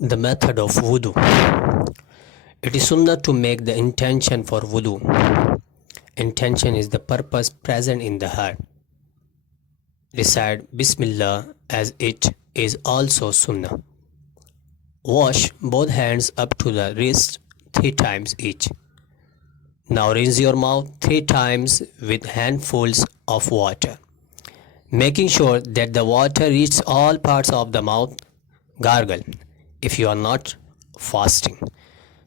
The method of wudu. It is sunnah to make the intention for wudu. Intention is the purpose present in the heart. Recite Bismillah as it is also sunnah. Wash both hands up to the wrist 3 times each. Now rinse your mouth 3 times with handfuls of water, making sure that the water reaches all parts of the mouth. Gargle if you are not fasting.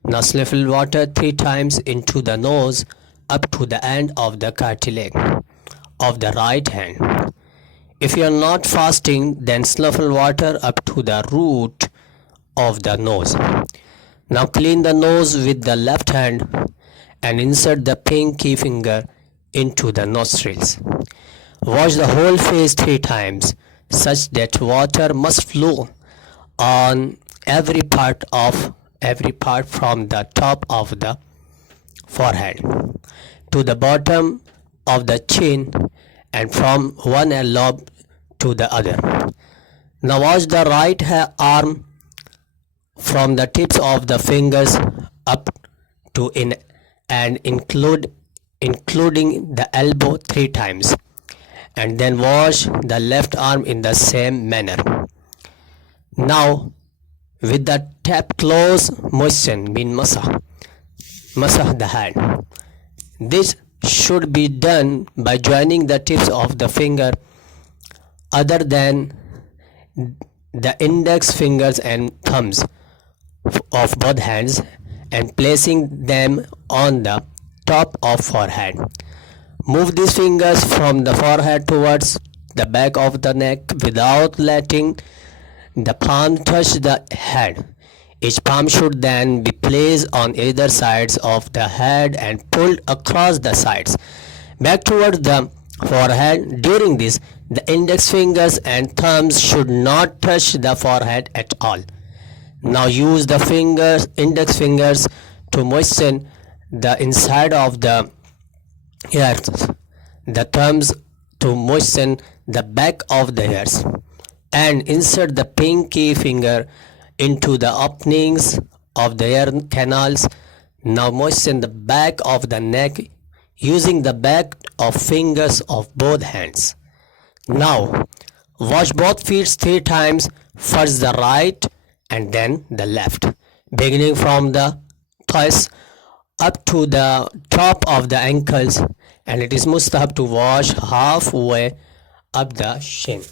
Now sniffle water 3 times into the nose up to the end of the cartilage of the right hand. If you are not fasting, then snuffle water up to the root of the nose. Now clean the nose with the left hand and insert the pinky finger into the nostrils. Wash the whole face 3 times such that water must flow on every part from the top of the forehead to the bottom of the chin and from one elbow to the other. Now wash the right arm from the tips of the fingers up to in and including the elbow 3 times, and then wash the left arm in the same manner. Now with the tap close motion mean masah the hand. This should be done by joining the tips of the finger other than the index fingers and thumbs of both hands and placing them on the top of forehead. Move these fingers from the forehead towards the back of the neck without letting the palm touch the head. Each palm should then be placed on either sides of the head and pulled across the sides back toward the forehead. During this, the index fingers and thumbs should not touch the forehead at all. Now use the index fingers to moisten the inside of the ears, the thumbs to moisten the back of the ears, and insert the pinky finger into the openings of the ear canals. Now moisten the back of the neck using the back of fingers of both hands. Now wash both feet 3 times, first the right and then the left, beginning from the thighs up to the top of the ankles, and it is mustahab to wash halfway up the shin.